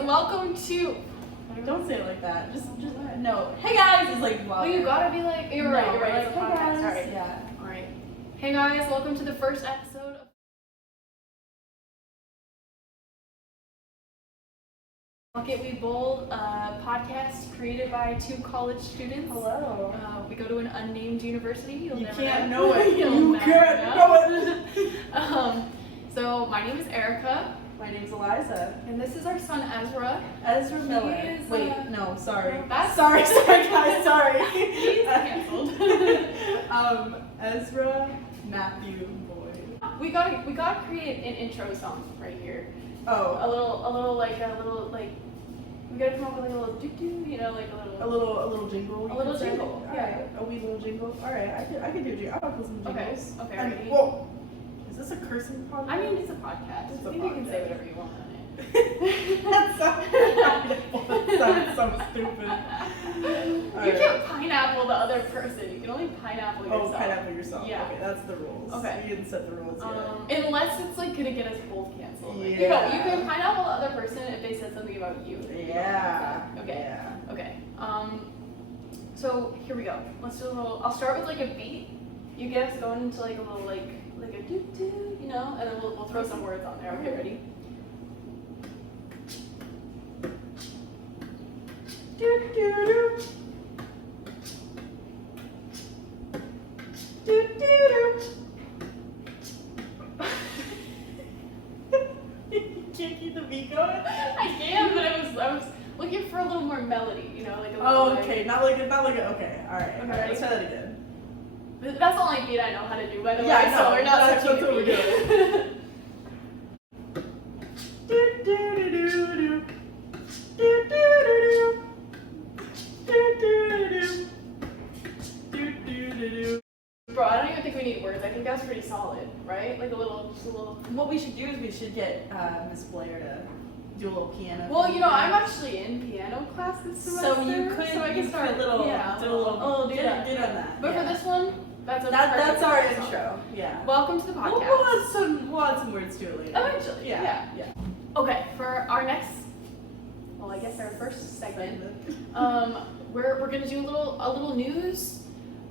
welcome to. Don't say it like that. Just no. Hey guys, it's like. Well, you gotta be like. You're right. Like, It's a podcast. guys. All right. Yeah. All right. Hey guys, welcome to the first episode of Bucket We Bowl, podcast created by two college students. Hello. We go to an unnamed university. You never can't know it. You'll You never can't know it. So my name is Erica. My name's Eliza. And this is our son Ezra. Ezra Miller. Is, Wait, no, sorry. That's sorry, guys, sorry. He's canceled. Ezra Matthew Boyd. We gotta create an intro song right here. Oh. A little like we gotta come up with like a little doo doo, you know, like A little jingle. A little jingle. All right. A wee little jingle. All right. I could do a jingle. I'll put some jingles. Okay. I mean, Ready? whoa. Is this a cursing podcast? I mean, it's a podcast. It's a I think you can podcast. say whatever you want on it. That sounds so stupid. You can't pineapple the other person. You can only pineapple yourself. Oh, pineapple yourself. Yeah. Okay, that's the rules. Okay. You didn't set the rules yet. Unless it's like gonna get us both canceled. Like, Yeah. you can pineapple the other person if they said something about you. Yeah. Okay. Yeah. Okay. So here we go. Let's do a little. I'll start with like a beat. You get us going into like a little like a doo doo, you know, and then we'll throw some words on there. Okay, ready? Do do do. Do do do. You can't keep the beat going. I can, but I was looking for a little more melody, you know, like a little. Oh, okay. Not like okay. All right. Okay, Let's try that again. That's the only beat I know how to do, by the way. Yeah, I know. So we're not That's switching what we're the beat. Do do do do do. Do do do do. Do do do. Do do do do. Bro, I don't even think we need words. I think that's pretty solid, right? Like just a little. What we should do is we should get Miss Blair to do a little piano. Well, thing. you know, I'm actually in piano class this semester. So you could, so I can start do a little, do get that. on that. But for this one, that's that's our perfect song. intro. Yeah. Welcome to the podcast. We'll add some words to it later. Eventually, yeah. Yeah. Okay, for our next, well, I guess our first segment, we're gonna do a little news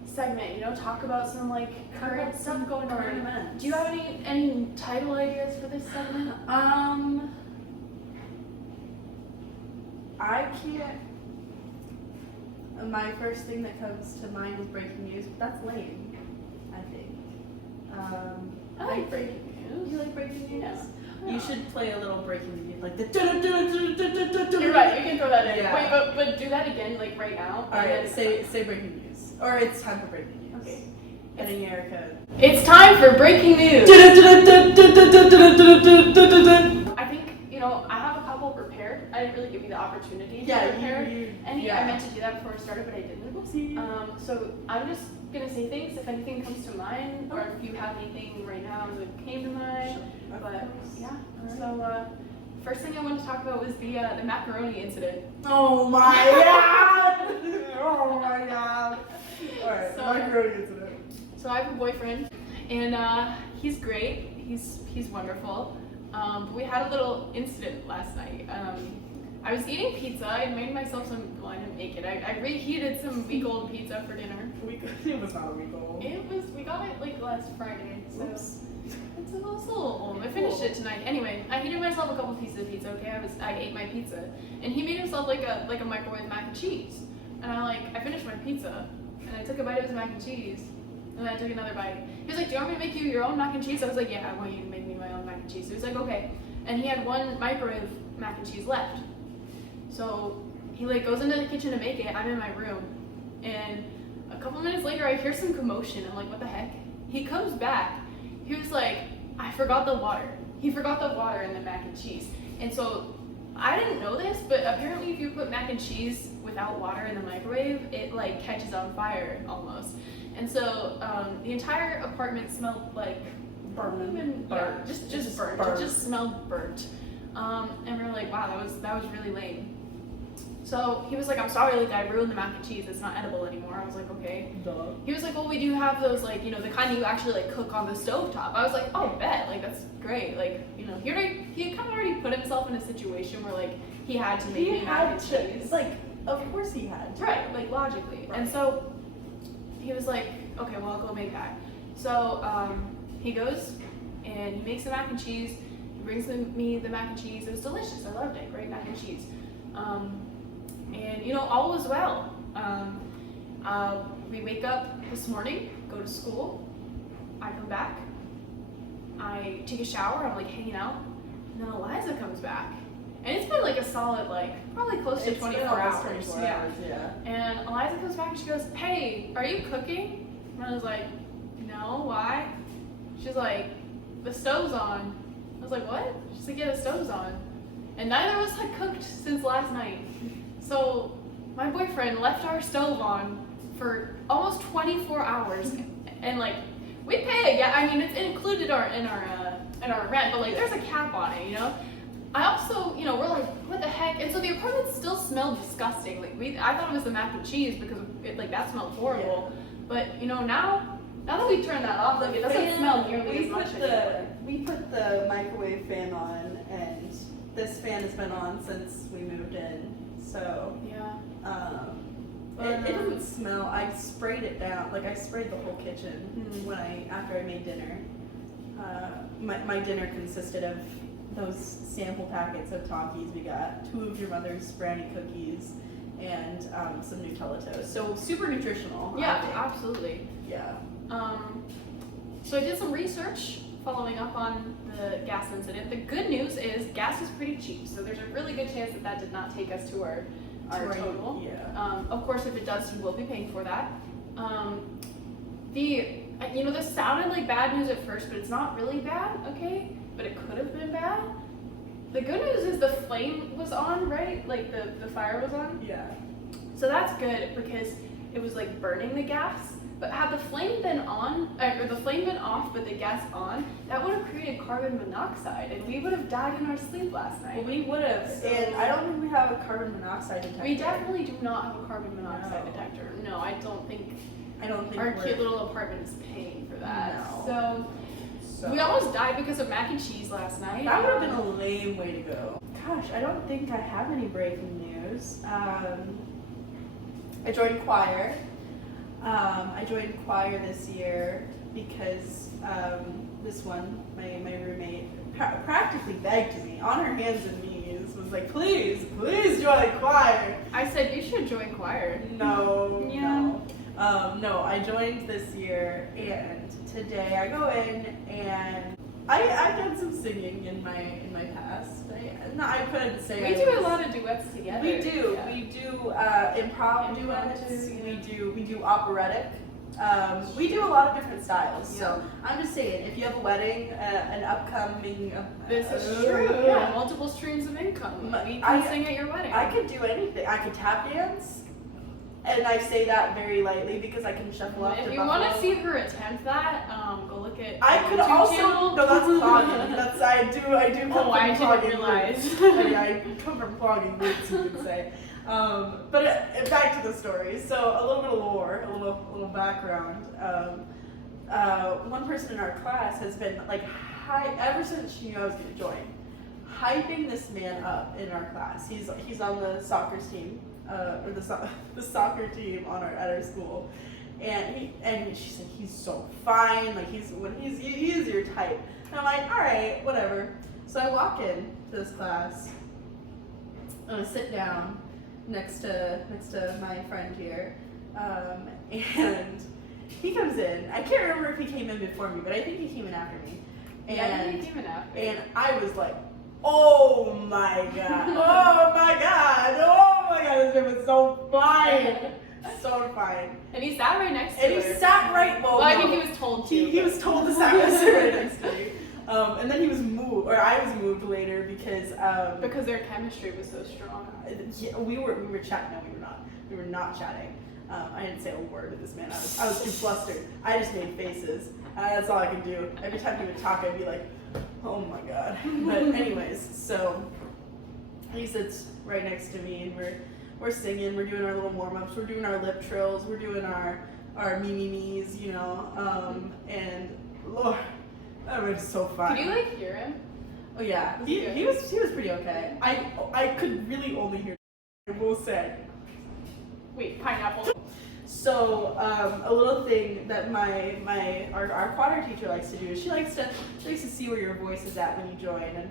segment. You know, talk about some like current stuff going on. Do you have any title ideas for this segment? I can't. My first thing that comes to mind is breaking news, but that's lame, I think. I like breaking news. You like breaking news? Yeah. You should play a little breaking news, like the. You're right. You can throw that in. Yeah. Wait, but do that again, like right now. All right, say breaking news, or it's time for breaking news. Okay. Heading Erica. It's time for breaking news. I think, you know, I have a couple prepared. I didn't really give you the opportunity to prepare any. I meant to do that before I started, but I didn't. So I'm just gonna say things if anything comes to mind, or if you have anything right now that came to mind. Sure. But yeah. So first thing I wanted to talk about was the macaroni incident. Oh my god! Oh my god! All right, So- macaroni incident. So I have a boyfriend, and he's great. He's wonderful. But we had a little incident last night. I was eating pizza. I made myself some. Well, I didn't make it. I reheated some week-old pizza for dinner. It was not a week old. We got it like last Friday. So Oops. it's a little old. I finished it tonight. Anyway, I heated myself a couple pieces of pizza. Okay, I ate my pizza, and he made himself like a microwave mac and cheese. And I finished my pizza, and I took a bite of his mac and cheese. And then I took another bite. He was like, "Do you want me to make you your own mac and cheese?" I was like, "Yeah, I want you to make me my own mac and cheese." So he was like, "Okay." And he had one microwave mac and cheese left. So he like goes into the kitchen to make it. I'm in my room, and a couple minutes later, I hear some commotion. I'm like, "What the heck?" He comes back. He was like, "I forgot the water." He forgot the water in the mac and cheese. And so I didn't know this, but apparently, if you put mac and cheese without water in the microwave, it like catches on fire almost. And so the entire apartment smelled like Burnt. just burnt. It just smelled burnt. And we were like, wow, that was really lame. So he was like, I'm sorry, like I ruined the mac and cheese. It's not edible anymore. I was like, okay. Duh. He was like, well, we do have those, like, you know, the kind you actually like cook on the stovetop. I was like, oh, bet, like that's great. Like, you know, he had kind of already put himself in a situation where like he had to make me mac and cheese. Like, of course he had to. Right, like logically. Right. And so he was like, okay, well, I'll go make that. So he goes and he makes the mac and cheese. He brings me the mac and cheese. It was delicious. I loved it. Great mac and cheese. And you know, all was well. We wake up this morning, go to school. I come back. I take a shower. I'm like hanging out, and then Eliza comes back. And it's been like a solid, like, probably close to 24 hours. 24 yeah. hours, yeah. And Eliza comes back and she goes, hey, are you cooking? And I was like, no, why? She's like, the stove's on. I was like, what? She's like, yeah, the stove's on. And neither of us had cooked since last night. So my boyfriend left our stove on for almost 24 hours. And like, we pay, yeah, I mean, it's included in our rent, but like, there's a cap on it, you know? I also, you know, we're like, what the heck? And so the apartment still smelled disgusting. Like I thought it was the mac and cheese because it, like that smelled horrible. Yeah. But you know, now that we turned that off, like it doesn't smell nearly as much anymore. We put the microwave fan on, and this fan has been on since we moved in. So yeah, it doesn't smell. I sprayed it down. Like I sprayed the whole kitchen after I made dinner. My dinner consisted of those sample packets of Takis we got, 2 of your mother's brownie cookies, and some Nutella toast. So super nutritional. Yeah, absolutely. Yeah. So I did some research following up on the gas incident. The good news is gas is pretty cheap, so there's a really good chance that did not take us to our total. Yeah. Of course, if it does, you will be paying for that. You know, this sounded like bad news at first, but it's not really bad, okay? But it could have been bad. The good news is the flame was on, right? Like the fire was on. Yeah. So that's good because it was like burning the gas. But had the flame been on, or the flame been off but the gas on, that would have created carbon monoxide, and we would have died in our sleep last night. Well, we would have, and I don't think we have a carbon monoxide detector. We definitely do not have a carbon monoxide detector. No, I don't think our cute little apartment is paying for that. No. So we almost died because of mac and cheese last night. That would have been a lame way to go. Gosh, I don't think I have any breaking news. I joined choir. I joined choir this year because this one, my roommate, practically begged me on her hands and knees, was like, please join choir. I said, you should join choir. No, yeah. No, I joined this year, and today I go in and I've done some singing in my past. I couldn't say we do a lot of duets together. We do. Yeah. We do improv duets. We do operatic. We do a lot of different styles. Yeah. So I'm just saying, if you have a wedding, an upcoming, this is true. Yeah, multiple streams of income. We can sing at your wedding. I could do anything. I could tap dance. And I say that very lightly because I can shuffle up to If you Buffalo. want to see her attempt that, go look at I could YouTube also channel. no, that's clogging. I do come from I didn't clogging realize. roots. I come from clogging roots, you could say. But back to the story. So a little bit of lore, a little background. One person in our class has been like ever since she knew I was going to join, hyping this man up in our class. He's on the soccer team. Or the soccer team at our school, and she said he's so fine, like he is your type. And I'm like, all right, whatever. So I walk in to this class, and I sit down next to my friend here, and he comes in. I can't remember if he came in before me, but I think he came in after me. And, yeah, I think he came in after. And I was like, oh my god, oh my god, this man was so fine. So fine. And he sat right next to her. And he sat right, well, I mean, he was told to. He was told to sit right next to me. And then he was moved, or I was moved later because their chemistry was so strong. Yeah, we were chatting. No, we were not. We were not chatting. I didn't say a word to this man. I was too flustered. I just made faces. That's all I could do. Every time he would talk, I'd be like, oh my god. But anyways, so he sits right next to me, and we're singing, we're doing our little warm-ups, we're doing our lip trills, we're doing our me-me-me's, you know, and Lord, that was so fun. Could you like hear him? Oh yeah, he was pretty okay. I could really only hear him, I will say. Wait, pineapple. So a little thing that our choir teacher likes to do is she likes to see where your voice is at when you join, and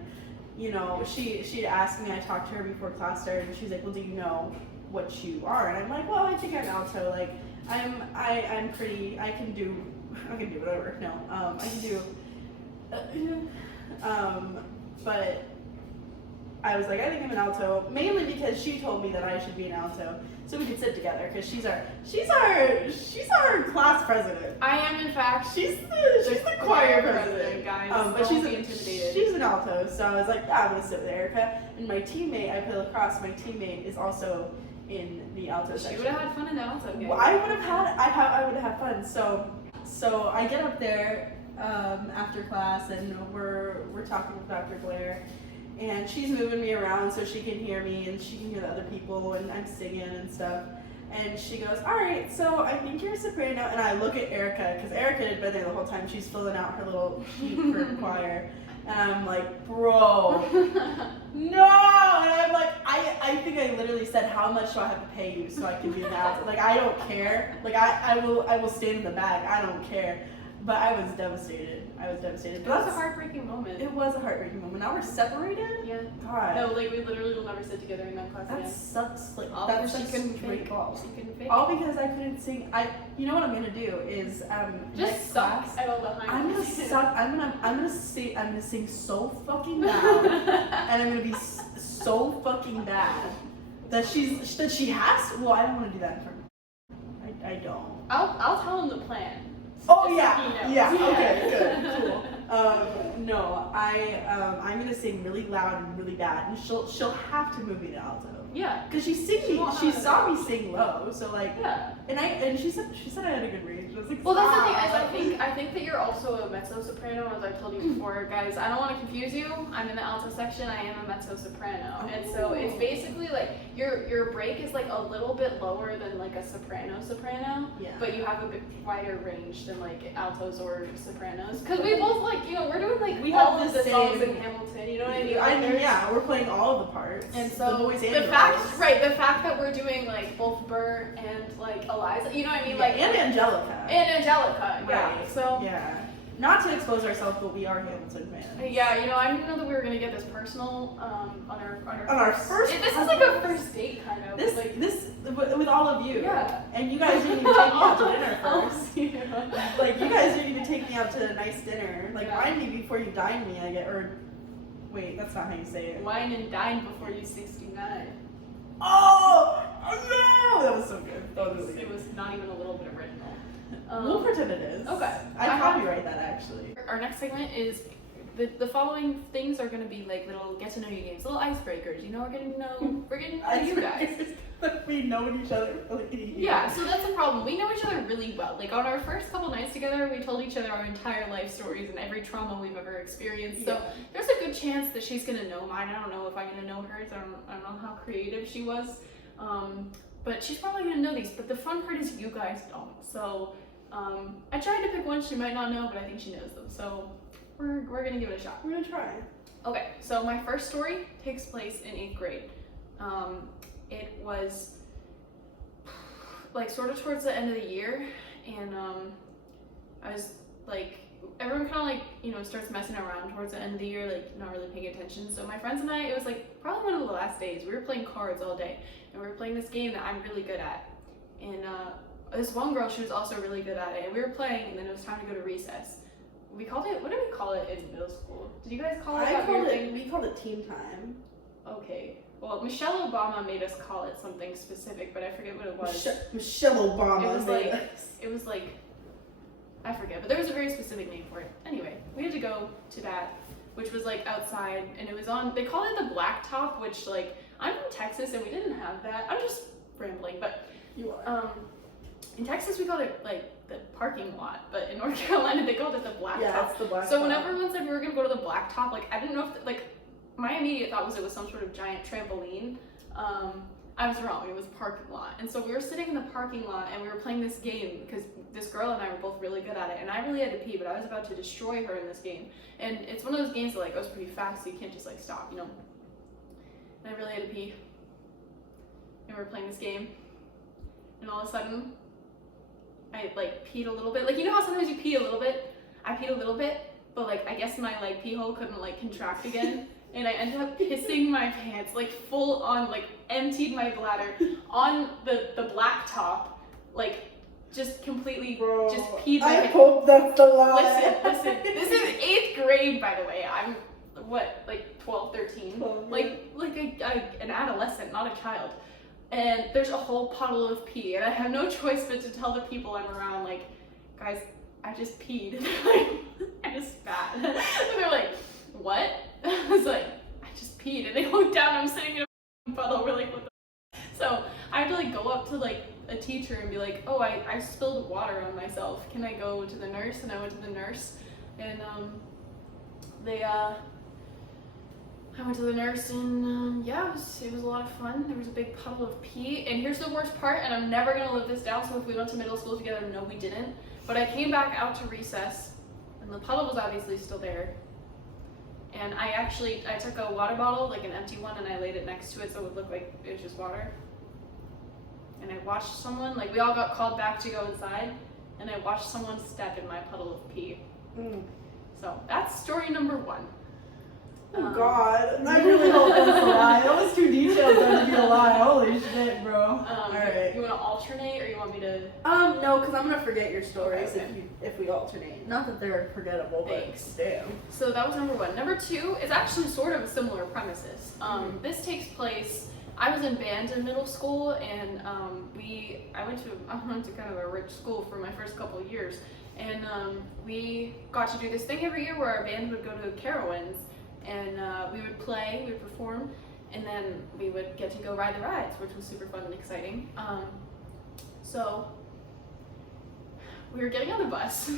you know she asked me, I talked to her before class started, and she's like, well, do you know what you are? And I'm like, well, I think I'm alto. Like I'm pretty. I can do whatever. No, I can do. But I was like, I think I'm an alto, mainly because she told me that I should be an alto, so we could sit together, because she's our class president. I am, in fact. She's the choir president, guys. But Don't be intimidated. She's an alto, so I was like, yeah, I'm gonna sit with Erica. And my teammate, I play lacrosse. My teammate is also in the alto section. She would have had fun in the alto game. Well, I would have had fun. So I get up there after class, and we're talking with Dr. Blair. And she's moving me around so she can hear me and she can hear the other people, and I'm singing and stuff. And she goes, all right, so I think you're a soprano. And I look at Erica, because Erica had been there the whole time. She's filling out her little sheet for choir. And I'm like, bro, no. And I'm like, I think I literally said, how much do I have to pay you so I can be an alto? Like, I don't care. Like, I will stand in the back. I don't care. But I was devastated. But It was a heartbreaking moment. It was a heartbreaking moment. Now we're separated? Yeah. God. No, like, we literally will never sit together in that class That again. sucks. Like, All that's because she such couldn't straight fake. balls. She couldn't fake. All because I couldn't sing. You know what I'm gonna do is next Just suck class, at all behind. I'm gonna suck. I'm gonna sing so fucking loud, and I'm gonna be so fucking bad that she has. Well, I don't want to do that in front of her. I don't. I'll tell him the plan. Oh Just yeah, so he knows. yeah. Okay, good, cool. No, I'm gonna sing really loud and really bad, and she'll have to move me to alto. Yeah. Cause she saw me sing low, so like. Yeah. And she said I had a good range. I was like, Well, that's the thing. "Stop." Is I think that you're also a mezzo soprano, as I've told you before, guys. I don't want to confuse you. I'm in the alto section. I am a mezzo soprano, and so it's basically like your break is like a little bit lower than like a soprano, Yeah. but you have a bit wider range than like altos or sopranos. Because we both like we're doing like We all have of the the songs same- in Hamilton. You know what I mean? I Like, mean, there's- yeah, we're playing all of the parts. And so the boys and the girls. fact that we're doing like both Burr and like Eliza, you know what I mean? Yeah, Like and Angelica. and Angelica, yeah. Right. So Yeah. Not to expose ourselves, but we are Hamilton fans. yeah, I didn't know that we were gonna get this personal on our first. This is like a first date kind of. This like, with all of you. Yeah. And you guys didn't even take me out to dinner Oh, first. yeah. Like you guys didn't even take me out to a nice dinner. Like Yeah. wine me before you dine me. Wait, that's not how you say it. Wine and dine before you 69. Oh no! That was so good. That was really It good. was not even a little bit original. We'll pretend it is. Okay. I copyright that actually. Our next segment is the following things are gonna be like little get to know you games, little icebreakers. We're getting to know you guys. We know each other really. Yeah, so that's the problem. We know each other really well. Like on our first couple nights together, we told each other our entire life stories and every trauma we've ever experienced. So there's a good chance that she's gonna know mine. I don't know if I'm gonna know hers. I don't know how creative she was. But she's probably gonna know these. But the fun part is you guys don't. So I tried to pick one she might not know, but I think she knows them. So we're gonna give it a shot. We're gonna try. Okay, so my first story takes place in 8th grade. It was like sort of towards the end of the year, and I was like, everyone kind of like, starts messing around towards the end of the year, like not really paying attention. So my friends and I, it was like probably one of the last days, we were playing cards all day, and we were playing this game that I'm really good at. And this one girl, she was also really good at it, and we were playing, and then it was time to go to recess. We called it, what did we call it in middle school? Did you guys call it that weird thing? We called it team time. Okay. Well, Michelle Obama made us call it something specific, but I forget what it was. Michelle Obama. It was like, I forget, but there was a very specific name for it. Anyway, we had to go to that, which was like outside, and it was on, they called it the blacktop, which like, I'm from Texas and we didn't have that. I'm just rambling, but You are. in Texas we called it like the parking lot, but in North Carolina they called it the blacktop. Yeah, it's the blacktop. So when everyone said we were gonna go to the blacktop, like I didn't know if my immediate thought was it was some sort of giant trampoline. I was wrong, it was a parking lot. And so we were sitting in the parking lot and we were playing this game because this girl and I were both really good at it. And I really had to pee, but I was about to destroy her in this game. And it's one of those games that like goes pretty fast, so you can't just like stop, you know? And I really had to pee. And we were playing this game. And all of a sudden, I like peed a little bit. Like, you know how sometimes you pee a little bit? I peed a little bit, but like I guess my like pee hole couldn't like contract again. And I ended up pissing my pants, like full on, like emptied my bladder on the blacktop, like just completely just peed my pants. I hope that's the lie. Listen, this is 8th grade, by the way. I'm, what, like 12, 13? Oh, like an adolescent, not a child. And there's a whole puddle of pee, and I have no choice but to tell the people I'm around, like, guys, I just peed. And they're like, I just spat. And they're like, what? I was like, I just peed. And they look down, I'm sitting in a puddle, we're like, what the f-? So I had to like go up to like a teacher and be like, oh, I spilled water on myself. Can I go to the nurse? And I went to the nurse, and I went to the nurse, and yeah, it was a lot of fun. There was a big puddle of pee, and here's the worst part, and I'm never gonna live this down, so if we went to middle school together, no, we didn't. But I came back out to recess, and the puddle was obviously still there. And I took a water bottle, like an empty one, and I laid it next to it so it would look like it was just water. And I watched someone, like we all got called back to go inside, and I watched someone step in my puddle of pee. So that's story number 1. Oh God, I really hope that's a lie. That was too detailed then to be a lie. Holy shit, bro. Alright. You want to alternate, or you want me to? No, because I'm gonna forget your stories Okay. if we alternate. Not that they're forgettable, Thanks. but damn. So that was number 1. Number 2 is actually sort of a similar premises. This takes place. I was in band in middle school, and I went to kind of a rich school for my first couple of years, and we got to do this thing every year where our band would go to Carowinds. And we would play, we would perform, and then we would get to go ride the rides, which was super fun and exciting. So we were getting on the bus,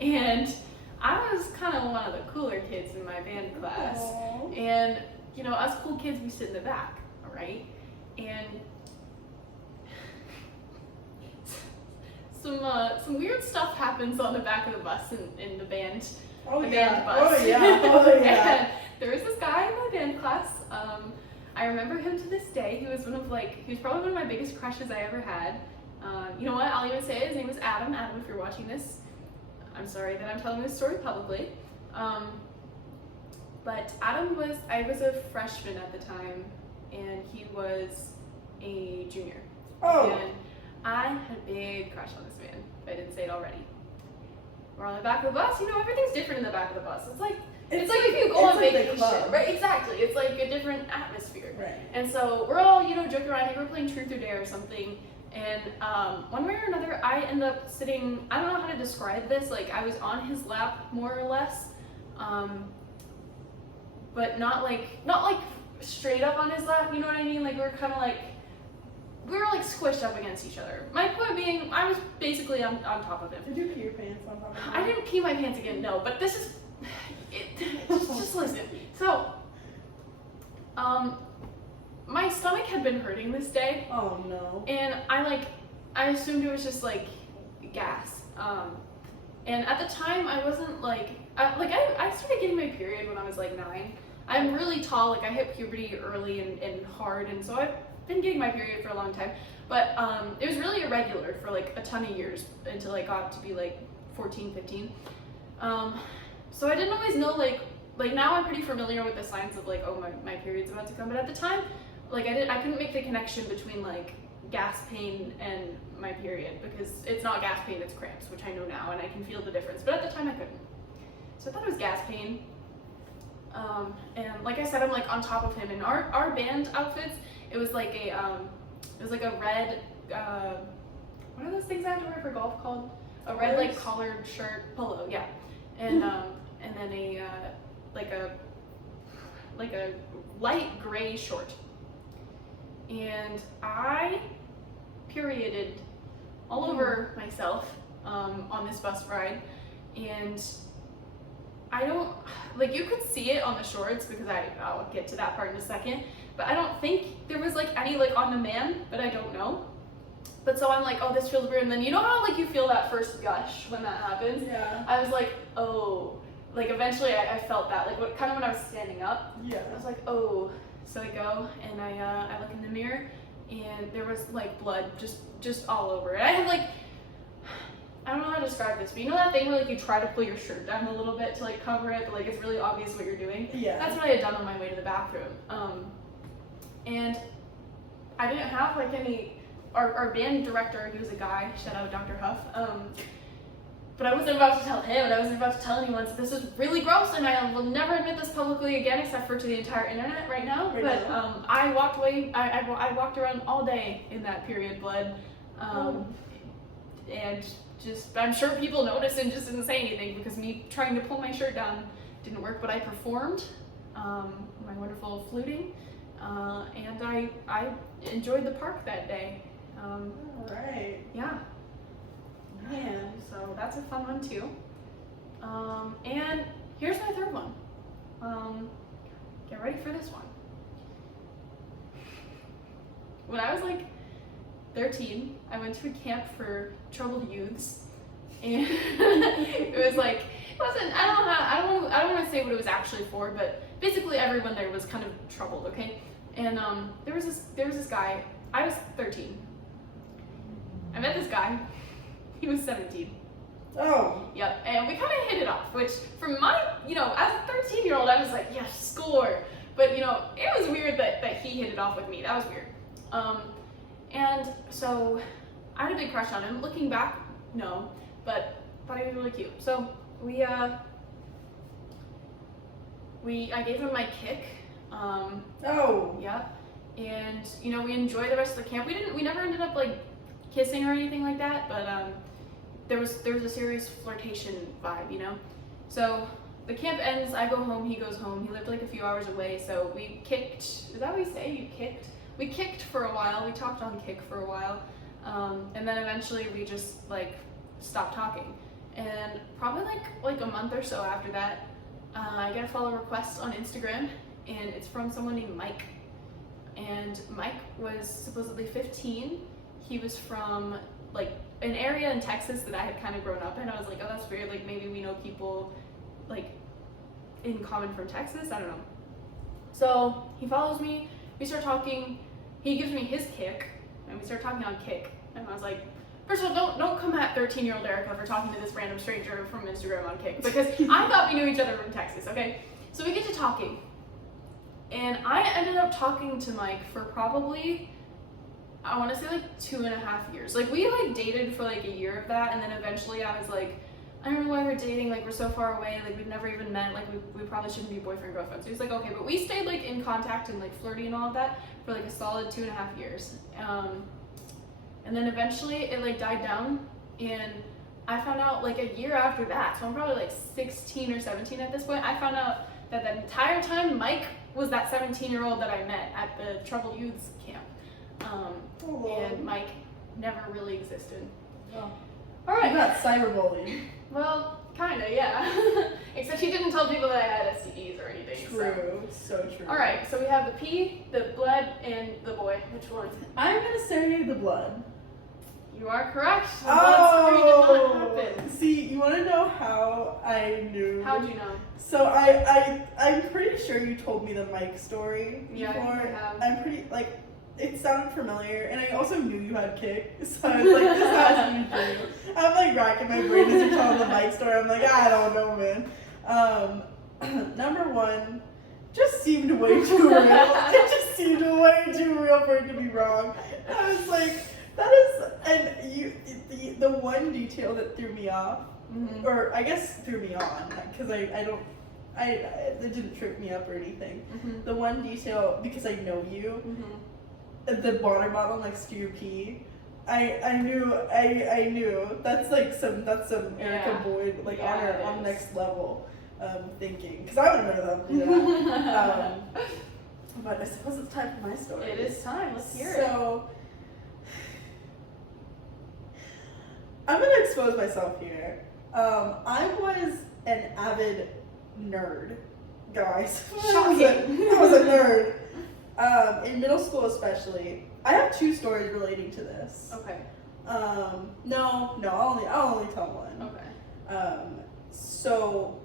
and I was kind of one of the cooler kids in my band class. Aww. And you know, us cool kids, we sit in the back, all right? And some weird stuff happens on the back of the bus in the band. Oh, the yeah. band bus. Oh yeah. Oh yeah. And there was this guy in my band class. I remember him to this day. He was probably one of my biggest crushes I ever had. You know what? I'll even say it. His name was Adam. Adam, if you're watching this, I'm sorry that I'm telling this story publicly. But I was a freshman at the time, and he was a junior. Oh. And I had a big crush on this man, if I didn't say it already. We're on the back of the bus. You know, everything's different in the back of the bus. It's like if you go on vacation, right? Exactly. It's like a different atmosphere. Right. And so we're all, you know, joking around. I think we're playing Truth or Dare or something. And one way or another, I end up sitting. I don't know how to describe this. Like I was on his lap more or less, but not like straight up on his lap. You know what I mean? Like we were squished up against each other. My point being, I was basically on top of him. Did you pee your pants on top of him? I didn't pee my pants again, no, but this is, just listen. So, my stomach had been hurting this day. Oh no. And I assumed it was just like gas. And at the time I wasn't I started getting my period when I was like 9. I'm really tall, like I hit puberty early and hard, and so I've been getting my period for a long time. But it was really irregular for like a ton of years until I got to be like 14, 15. So I didn't always know like now I'm pretty familiar with the signs of like, oh my period's about to come. But at the time, like I couldn't make the connection between like gas pain and my period, because it's not gas pain, it's cramps, which I know now and I can feel the difference. But at the time I couldn't. So I thought it was gas pain. And like I said, I'm like on top of him. In our band outfits, it was like a red, what are those things I have to wear for golf called? A red like collared shirt, polo, yeah. And then a light gray short. And I perioded all over myself on this bus ride, and I don't, like, you could see it on the shorts because I'll get to that part in a second, but I don't think there was like any like on the man, but I don't know. But so I'm like, oh, this feels weird. And then you know how like you feel that first gush when that happens? Yeah. I was like, oh, like eventually I felt that, like what kind of when I was standing up. Yeah. I was like, oh. So I go and I look in the mirror and there was like blood just all over it. I had like, I don't know how to describe this, but you know that thing where like you try to pull your shirt down a little bit to like cover it, but like it's really obvious what you're doing? Yeah. That's what I had done on my way to the bathroom. And I didn't have like any, our band director, he was a guy, shout out Dr. Huff, but I wasn't about to tell him and I wasn't about to tell anyone, so this was really gross and I will never admit this publicly again except for to the entire internet right now. I walked away, I walked around all day in that period blood, and just, I'm sure people noticed and just didn't say anything because me trying to pull my shirt down didn't work, but I performed my wonderful fluting, and I enjoyed the park that day. Alright. Yeah. Man. So that's a fun one too. And here's my third one. Get ready for this one. When I was like 13, I went to a camp for troubled youths, and it was like, it wasn't, I don't want to say what it was actually for, but basically everyone there was kind of troubled, okay? And there was this guy. I was 13. I met this guy. He was 17. Oh. Yep, and we kind of hit it off, which from my, as a 13-year-old, I was like, yes, score. But, it was weird that he hit it off with me. That was weird. And so I had a big crush on him. Looking back, no, but thought he was really cute. So I gave him my kick. Oh. Yeah. And, we enjoyed the rest of the camp. We never ended up like kissing or anything like that, but there was a serious flirtation vibe, So the camp ends, I go home, he goes home. He lived like a few hours away, so we kicked. Is that what we say? You kicked? We kicked for a while. We talked on kick for a while, and then eventually we just like stopped talking. And probably like a month or so after that, I get a follow request on Instagram, and it's from someone named Mike. And Mike was supposedly 15. He was from like an area in Texas that I had kind of grown up in. I was like, oh, that's weird. Like maybe we know people like in common from Texas. I don't know. So he follows me. We start talking. He gives me his kick, and we start talking on kick. And I was like, first of all, don't come at 13-year-old Erica for talking to this random stranger from Instagram on kick, because I thought we knew each other from Texas. Okay, so we get to talking, and I ended up talking to Mike for probably, I want to say like 2.5 years. Like we like dated for like a year of that, and then eventually I was like, I don't know why we're dating, like we're so far away, like we've never even met, like we probably shouldn't be boyfriend girlfriend. So he's like, okay, but we stayed like in contact and like flirty and all of that for like a solid 2.5 years. And then eventually it like died down, and I found out like a year after that, so I'm probably like 16 or 17 at this point, I found out that the entire time Mike was that 17-year-old that I met at the Troubled Youths camp. And Mike never really existed. Oh. All right. You got cyberbullied. Well, kinda, yeah. Except he didn't tell people that I had STDs or anything. True, so true. All right, so we have the pee, the blood, and the boy. Which one? I'm gonna say the blood. You are correct. The blood story did not happen. See, you want to know how I knew? How'd you know? So I'm pretty sure you told me the Mike story before. Yeah, I think I have. I'm pretty like. It sounded familiar, and I also knew you had kick, so I was like, this has to be true. I'm like racking my brain as you're telling the Mike story. I'm like, I don't know, man. Number one, just seemed way too real. It just seemed way too real for it to be wrong. I was like, that is, and the one detail that threw me off, or I guess threw me on, because it didn't trip me up or anything. The one detail, because I know you, the water bottle next to your pee, I knew that's some Erica Boyd like on next level thinking, because I would have never done that. But I suppose it's time for my story. It is time. Let's hear it. So I'm gonna expose myself here. I was an avid nerd, guys. Shocking. I was a nerd. In middle school especially. I have 2 stories relating to this. Okay. No, I'll only tell one. Okay. So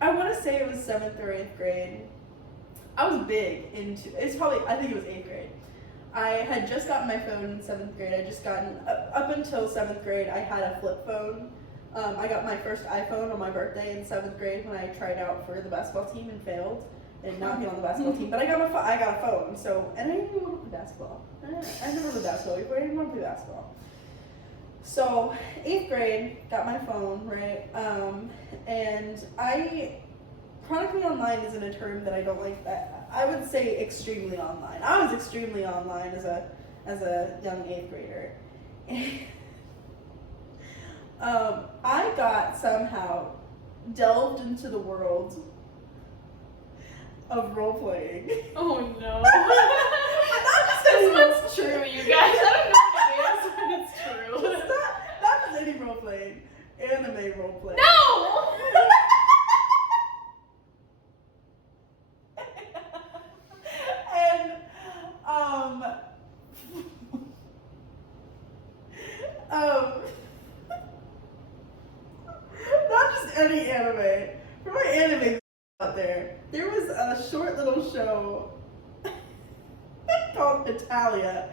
I want to say it was 7th or 8th grade. I was big into, I think it was 8th grade. I had just gotten my phone in 7th grade. Up until 7th grade, I had a flip phone. I got my first iPhone on my birthday in 7th grade when I tried out for the basketball team and failed. And not get on the basketball team, but I got a phone. So, and I didn't even want to play basketball. I never played basketball before. I didn't want to play basketball. So 8th grade, got my phone, right? And chronically online isn't a term that I don't like. I would say extremely online. I was extremely online as a young 8th grader. I got somehow delved into the world of role playing. Oh no. This one's true, you guys. I don't know what it is, but it's true. Not just any role playing, anime role playing. No! And not just any anime. For my anime out there was a short little show called Italia.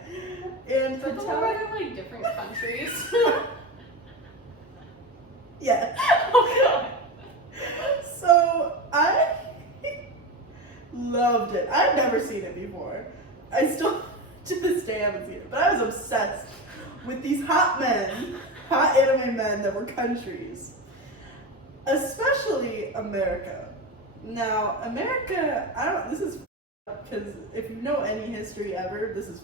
And But the one where they're like different countries. Yeah. Oh god. So I loved it. I'd never seen it before. I still, to this day, haven't seen it. But I was obsessed with these hot anime men that were countries. Especially America. Now, America, this is because if you know any history ever, this is.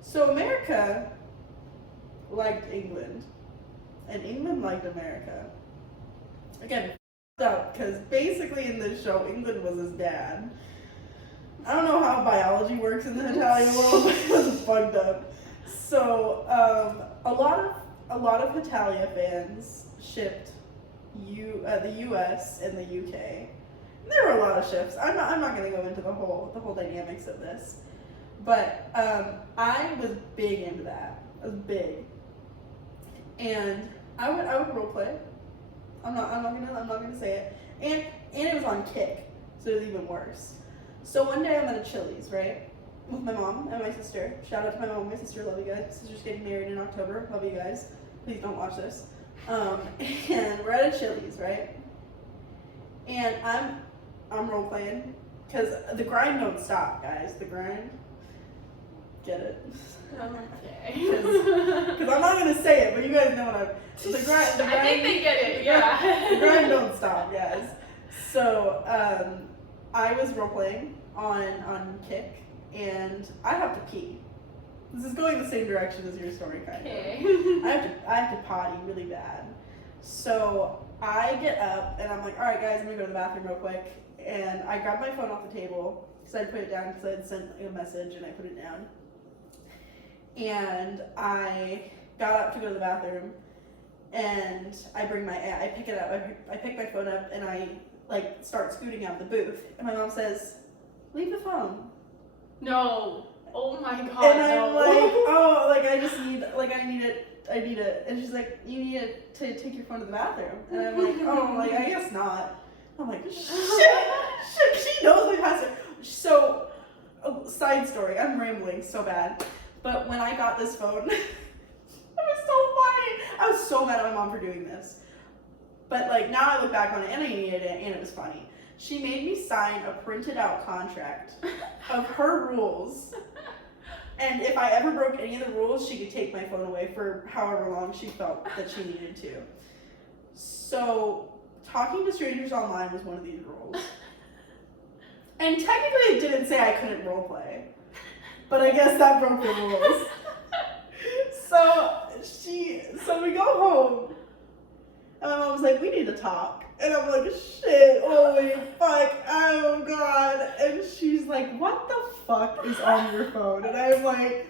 So America liked England, and England liked America. Again, up because basically in this show, England was his dad. I don't know how biology works in the Italian world, but it was fucked up. So a lot of Italia fans shipped the U.S. and the U.K. There were a lot of ships. I'm not going to go into the whole dynamics of this, but I was big into that. I was big, and I would role play. I'm not gonna say it. And it was on Kick, so it was even worse. So one day I'm at a Chili's, right, with my mom and my sister. Shout out to my mom and my sister. Love you guys. My sister's getting married in October. Love you guys. Please don't watch this. And we're at a Chili's, right? And I'm role playing because the grind don't stop, guys. The grind. Get it? Okay. Because I'm not gonna say it, but you guys know what I'm. The grind. I think they get it. Yeah. The grind don't stop, guys. So I was role playing on Kick, and I have to pee. This is going the same direction as your story, kind of. Okay. I have to potty really bad. So I get up and I'm like, all right, guys, I'm gonna go to the bathroom real quick. And I grabbed my phone off the table because I put it down because I had sent a message and I put it down. And I got up to go to the bathroom, and I pick it up. I pick my phone up and I start scooting out the booth. And my mom says, "Leave the phone." No. Oh my god. And I'm no. like, oh, I need it. And she's like, you need it to take your phone to the bathroom. And I'm like, oh, I guess not. I'm like, shit, she knows my password. So, side story, I'm rambling so bad. But when I got this phone, it was so funny. I was so mad at my mom for doing this. But now I look back on it, and I needed it, and it was funny. She made me sign a printed out contract of her rules. And if I ever broke any of the rules, she could take my phone away for however long she felt that she needed to. So, talking to strangers online was one of these rules. And technically it didn't say I couldn't roleplay. But I guess that broke the rules. So we go home. And my mom was like, we need to talk. And I'm like, shit, holy fuck, oh god. And she's like, what the fuck is on your phone? And I'm like,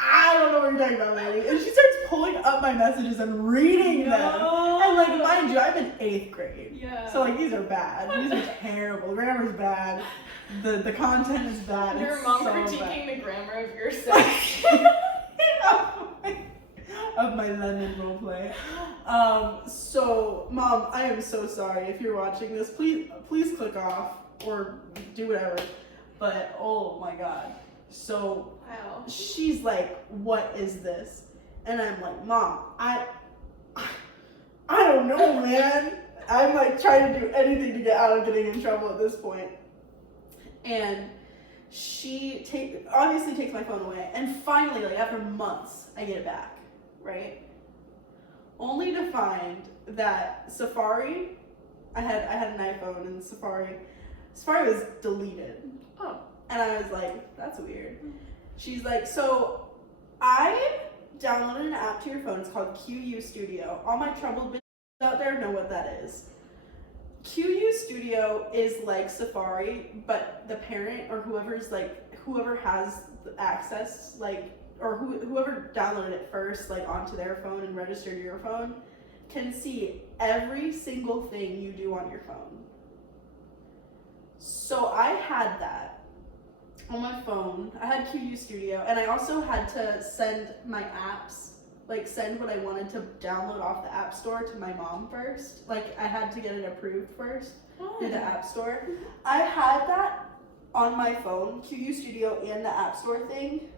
I don't know what you're talking about, lady. And she starts pulling up my messages and reading them. And like, mind you, I'm in 8th grade. Yeah. So like, these are bad. These are terrible. Grammar's bad. The content is bad. Your it's mom so critiquing bad. the grammar of your sex. Of my London roleplay. So mom, I am so sorry if you're watching this. Please click off or do whatever. But oh my god. So Wow. she's like, what is this? And I'm like, Mom, I don't know, man. I'm like trying to do anything to get out of getting in trouble at this point. And she obviously takes my phone away. And finally, like after months, I get it back, right? Only to find that Safari, I had an iPhone and Safari was deleted. Oh. And I was like, that's weird. She's like, so I downloaded an app to your phone. It's called QU Studio. All my troubled bitches out there know what that is. QU Studio is like Safari, but the parent or whoever has the access, like, or whoever downloaded it first, like onto their phone and registered your phone, can see every single thing you do on your phone. So I had that on my phone. I had QU Studio, and I also had to send my apps, like send what I wanted to download off the App Store to my mom first. Like I had to get it approved first through the App Store. I had that on my phone, QU Studio and the App Store thing,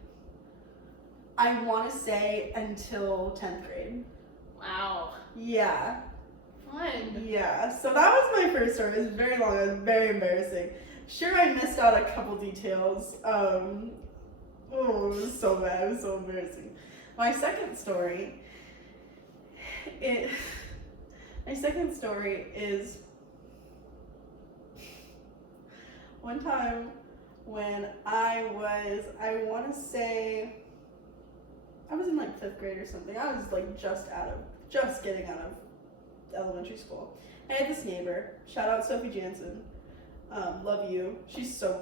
I want to say until 10th grade. Wow. Yeah. Fun. Yeah, so that was my first story. It was very long. It was very embarrassing. Sure, I missed out a couple details. It was so bad. It was so embarrassing. My second story is one time when I want to say, I was in like 5th grade or something. I was like just getting out of elementary school. I had this neighbor, shout out Sophie Jansen, love you.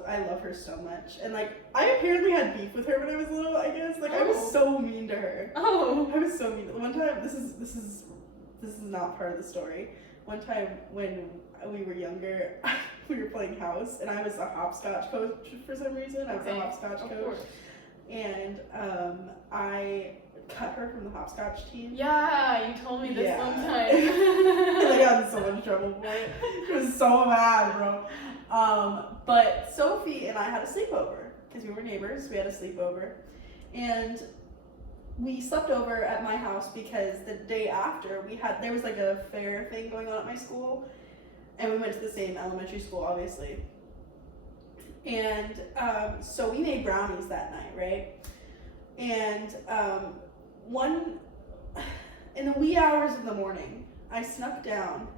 I love her so much. And like, I apparently had beef with her when I was little, I guess. Like, I was so mean to her. Oh. I was so mean. One time, this is not part of the story. One time when we were younger, we were playing house, and I was a hopscotch coach for some reason. I was a hopscotch coach. And I cut her from the hopscotch team. Yeah, you told me this one time. And I got in so much trouble for it. It was so bad, bro. But Sophie and I had a sleepover because we were neighbors. We had a sleepover, and we slept over at my house because the day after there was like a fair thing going on at my school, and we went to the same elementary school, obviously. And so we made brownies that night, right? And in the wee hours of the morning, I snuck down,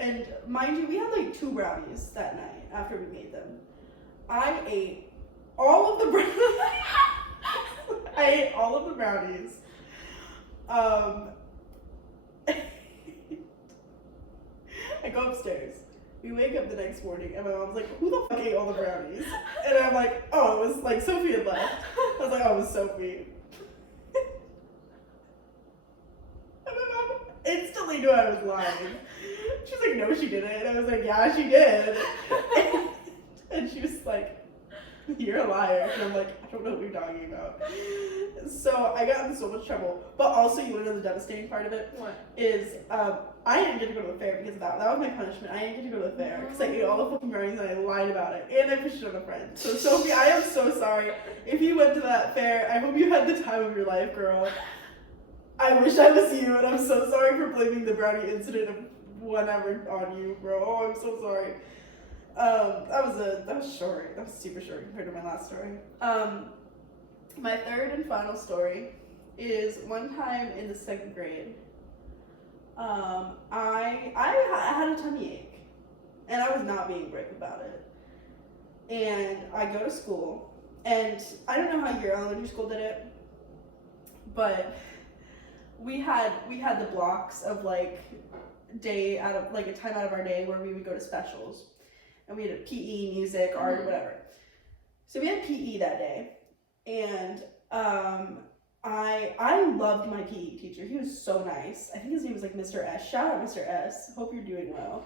and mind you, we had like 2 brownies that night after we made them. I ate all of the brownies. I ate all of the brownies. I go upstairs. We wake up the next morning, and my mom's like, who the fuck ate all the brownies? And I'm like, oh, it was like Sophie had left. I was like, oh, it was Sophie. And my mom instantly knew I was lying. She was like, no, she didn't. And I was like, yeah, she did. And she was like, you're a liar. And I'm like, I don't know what you're talking about. So I got in so much trouble. But also, you want to know the devastating part of it? What? Is I didn't get to go to the fair because of that. That was my punishment. I didn't get to go to the fair because I ate all the fucking brownies and I lied about it. And I pushed it on a friend. So Sophie, I am so sorry. If you went to that fair, I hope you had the time of your life, girl. I wish I was you, and I'm so sorry for blaming the brownie incident of whatever on you, bro. Oh, I'm so sorry. That was short. That was super short compared to my last story. My third and final story is one time in the 2nd grade. I had a tummy ache, and I was not being brave about it. And I go to school, and I don't know how your elementary school did it, but we had the blocks of like a time out of our day where we would go to specials. And we had a PE, music, art, whatever. So we had PE that day. And I loved my PE teacher. He was so nice. I think his name was like Mr. S. Shout out Mr. S. Hope you're doing well.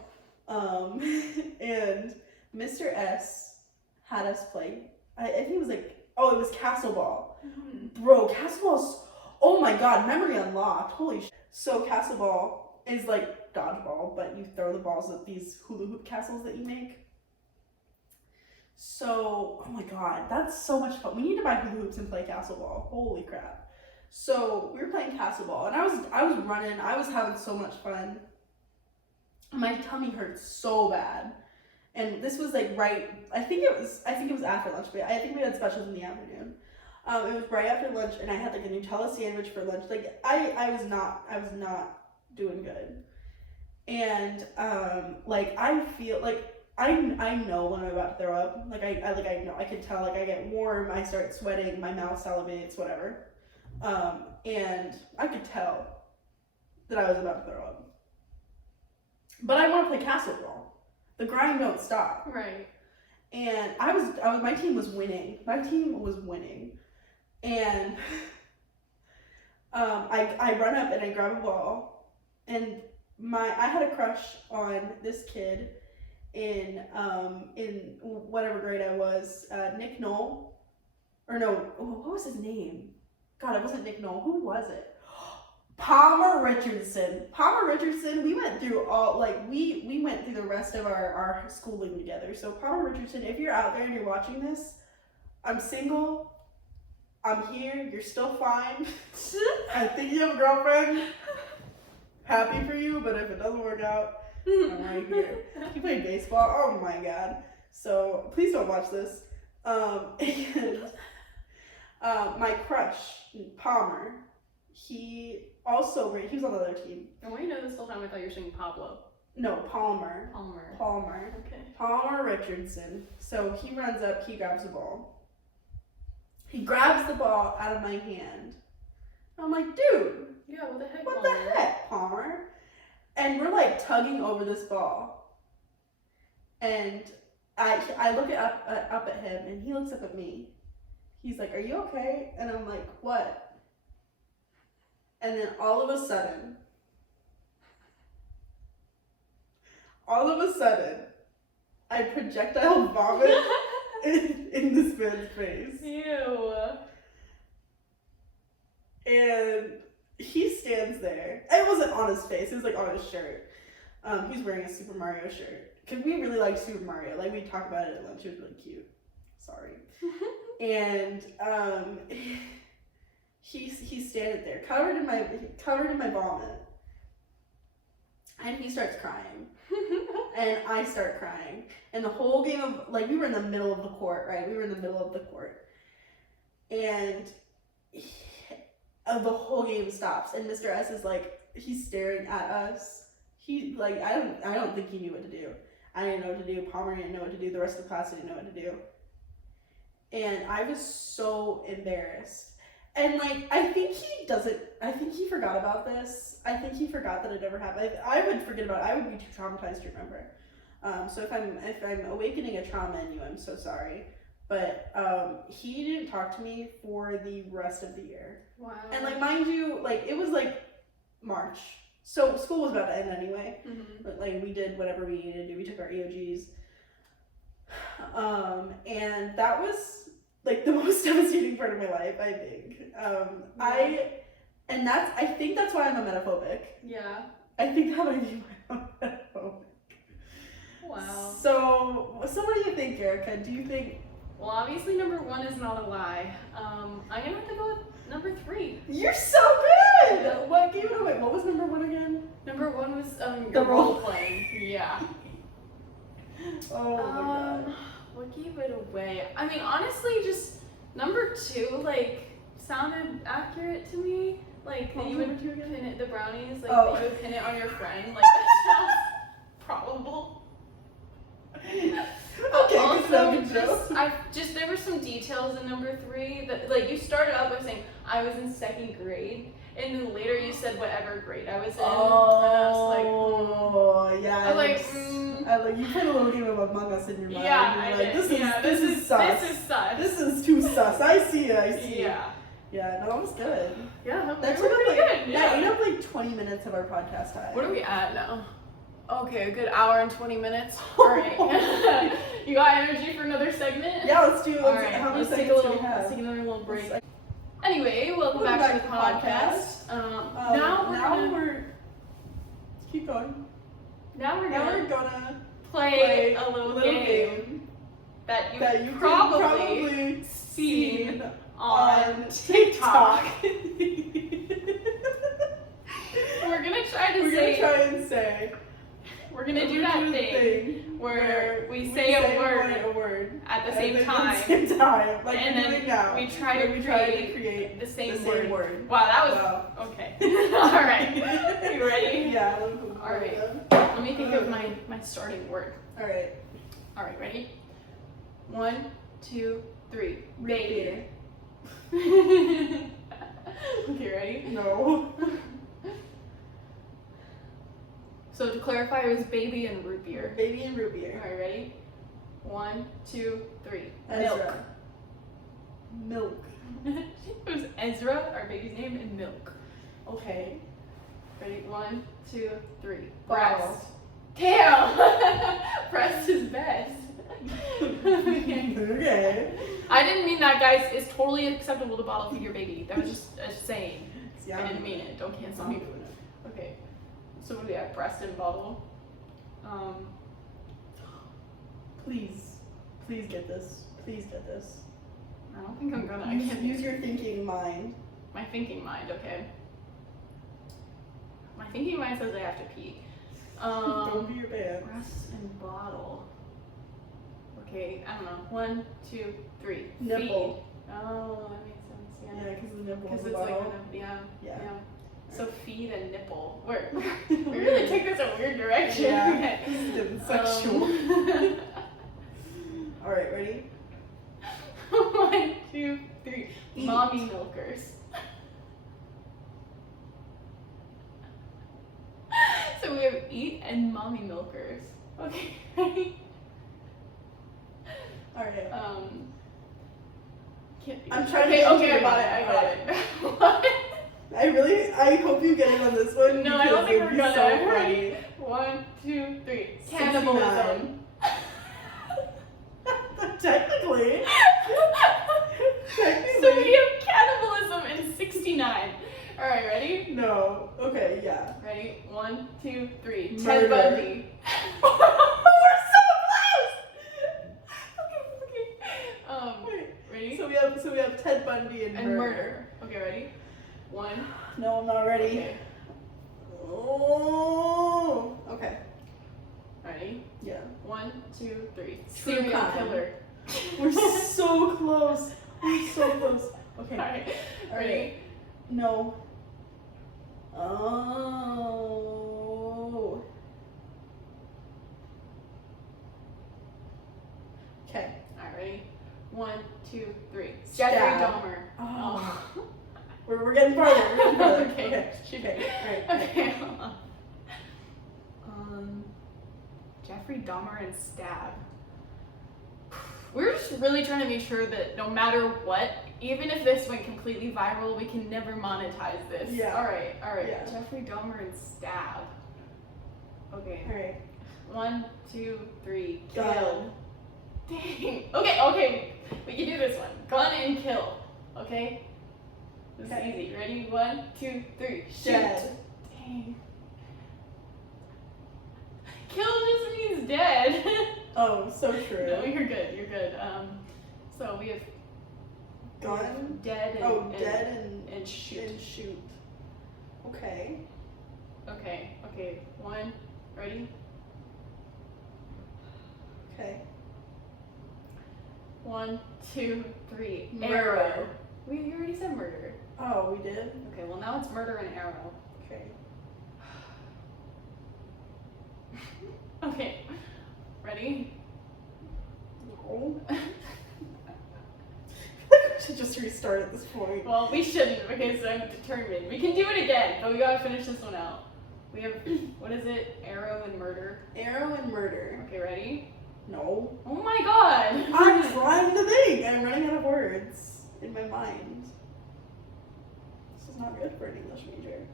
And Mr. S had us play. I think it was like, oh, it was Castle Ball. Mm-hmm. Bro, Castle Ball's, oh my god, memory unlocked. Holy shit. So Castle Ball is like dodgeball, but you throw the balls at these hula hoop castles that you make. So, oh my god, that's so much fun. We need to buy hula hoops and play Castle Ball. Holy crap. So we were playing Castle Ball, and I was running. I was having so much fun. My tummy hurt so bad, and this was like right. I think it was after lunch. But I think we had specials in the afternoon. It was right after lunch, and I had like a Nutella sandwich for lunch. Like I was not doing good, and like I feel like I know when I'm about to throw up. Like I know, I can tell. Like I get warm, I start sweating, my mouth salivates, whatever. And I could tell that I was about to throw up. But I want to play Castle Ball. The grind don't stop. Right. And my team was winning. And I run up and I grab a ball, and I had a crush on this kid in whatever grade I was, Nick Knoll, or no, what was his name? God, it wasn't Nick Knoll. Who was it? Palmer Richardson. We went through we went through the rest of our schooling together. So Palmer Richardson, if you're out there and you're watching this, I'm single. I'm here. You're still fine. I think you have a girlfriend. Happy for you, but if it doesn't work out, I'm right here. He played baseball. Oh my god. So please don't watch this. And my crush, Palmer, he was on the other team. And why you know this whole time I thought you were saying Pablo. No, Palmer. Okay. Palmer Richardson. So he runs up, he grabs the ball. He grabs the ball out of my hand. I'm like, dude. Yeah, what the heck, What Palmer? the heck, Palmer? And we're like tugging over this ball. And I look up at him, and he looks up at me. He's like, are you okay? And I'm like, what? And then all of a sudden, I projectile vomit in this man's face. Ew. And he stands there. It wasn't on his face, it was like on his shirt. He's wearing a Super Mario shirt. Because we really liked Super Mario. Like, we talked about it at lunch. It was really cute. Sorry. And he's standing there, covered in my vomit, and he starts crying, and I start crying, and the whole game of we were in the middle of the court, right? And the whole game stops, and Mr. S is like, he's staring at us. He I don't think he knew what to do. I didn't know what to do. Palmer didn't know what to do. The rest of the class didn't know what to do. And I was so embarrassed. And I think he forgot about this. I think he forgot that it ever happened. I would forget about it. I would be too traumatized to remember. So if I'm awakening a trauma in you, I'm so sorry. But he didn't talk to me for the rest of the year. Wow. And mind you, it was March. So school was about to end anyway. Mm-hmm. But we did whatever we needed to do. We took our EOGs. And that was the most devastating part of my life, I think. I think that's why I'm emetophobic. Yeah. I think that might be why I'm emetophobic. Wow. So what do you think, Erica? Do you think? Well, obviously number 1 is not a lie. I'm gonna have to go with number 3. You're so good! What gave it away? What was number 1 again? Number 1 was The your role role playing. Yeah. Oh my god. What gave it away? I mean, honestly, just number 2, sounded accurate to me. That you would pin it, the brownies, that you would pin it on your friend. That sounds probable. Okay, also, there were some details in number 3 that, you started out by saying I was in 2nd grade, and then later you said whatever grade I was in. Oh, and yeah. I was you played a little game of Among Us in your mind. Yeah, you were I did. This is sus. This is sus. This is too sus. I see it. Yeah. Yeah, no, that was good. Yeah, That we're took up pretty like, good. that ate up like 20 minutes of our podcast time. What are we at now? Okay, a good hour and 20 minutes. Alright. You got energy for another segment? Yeah, let's do. Alright, how many let's take seconds do we let's have? take another little break. Anyway, welcome back to the podcast. Now we're keep going. Now we're Now gonna we're gonna play a little game that you've probably seen on TikTok. We're gonna try and say. We're gonna do that thing where we say a word at the same time. Like and we're doing now. We try to create the same word. Wow, that was okay. All right. You ready? Yeah. All right. Let me think of my starting word. All right. All right. Ready? 1, 2, 3. Baby. Okay. Ready? No. So to clarify, it was baby and root beer. Baby and root beer. All right. Ready? 1, 2, 3. Ezra. Milk. It was Ezra, our baby's name, and milk. Okay. Ready? 1, 2, 3. Breast. Breast. Damn! Breast is best. Okay. I didn't mean that, guys. It's totally acceptable to bottle feed your baby. That was just a saying. Yeah, I didn't mean it. Don't cancel me. Okay. So what do we have? Breast and bottle. Please get this. Please get this. I don't think I'm gonna. I can't Use your thinking mind. My thinking mind. Okay. My thinking mind says I have to pee. Don't be your bad. Breast and bottle. Okay, I don't know. 1, 2, 3. Nipple. Feed. Oh, that makes sense. Yeah. Yeah, because the nipple Because is it's the like bottle. yeah. Yeah. So feed and nipple. We really took this a weird direction. Yeah. This is getting sexual. All right, ready? 1, 2, 3. Eat. Mommy milkers. So we have eat and mommy milkers. Okay, ready? All right. I'm trying okay, to. Okay, I got it. What? I hope you get it on this one. No, I don't think we're gonna. So Ready? 1, 2, 3. Cannibalism. Technically. So we have cannibalism in 69. Alright, ready? No. Okay, yeah. Ready? 1, 2, 3. Ted Murder. Bundy. We're so close! Okay. Ready? So we have Ted Bundy and murder. Okay, ready? 1. No, I'm not ready. Okay. Oh. Okay. Ready? Yeah. 1, 2, 3. True Serial crime. killer. We're so close. We're so close. Okay. Alright. All Ready? right. No. Oh. Okay. Alright, ready? 1, 2, 3. Stab. Jeffrey Dahmer. Oh. We're getting farther. We're getting farther. Okay. Okay. Okay, hold on. Jeffrey Dahmer and stab. We're just really trying to make sure that no matter what, even if this went completely viral, we can never monetize this. Yeah. Alright. Yeah. Jeffrey Dahmer and stab. Okay. Alright. 1, 2, 3. Gun. Kill. Dang. Okay. We can do this one. Gun and kill. Okay? This is Okay. easy. Ready? 1, 2, 3. Shoot. Dead. Dang. Kill just means dead. Oh, so true. No, you're good. So we have Gun. dead and Dead and shoot. and shoot. Okay. Okay. 1. Ready? Okay. 1, 2, 3. Murder. Arrow. We already said murder. Oh, we did? Okay. Well, now it's murder and arrow. Okay. Okay. Ready? No. We should just restart at this point. Well, we shouldn't because I'm determined. We can do it again, but we gotta finish this one out. We have, what is it? Arrow and murder. Arrow and murder. Okay, ready? No. Oh my god! I'm trying to think. I'm running out of words in my mind. This is not good for an English major.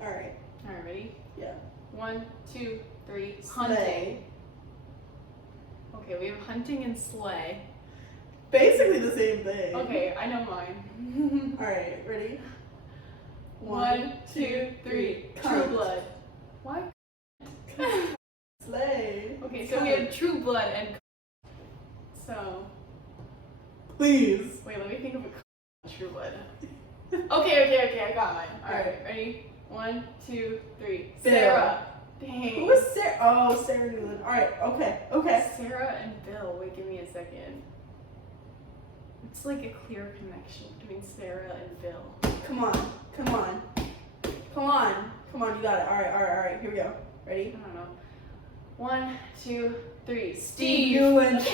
Alright. Alright, ready? Yeah. 1, 2, 3. Hunting. Slay. Okay, we have hunting and slay. Basically the same thing. Okay, I know mine. Alright, ready? 1, 2, 3. True Cunt. blood. Why? Slay. Okay, so we have true blood and so Please. wait, let me think of a true blood. Okay, I got mine. Alright, ready? 1, 2, 3. Bill. Sarah. Dang. Who was Sarah? Oh, Sarah Newland. Alright, okay. Sarah and Bill. Wait, give me a second. It's like a clear connection between Sarah and Bill. Come on. You got it. Alright. Here we go. Ready? I don't know. 1, 2, 3. Steve Newland.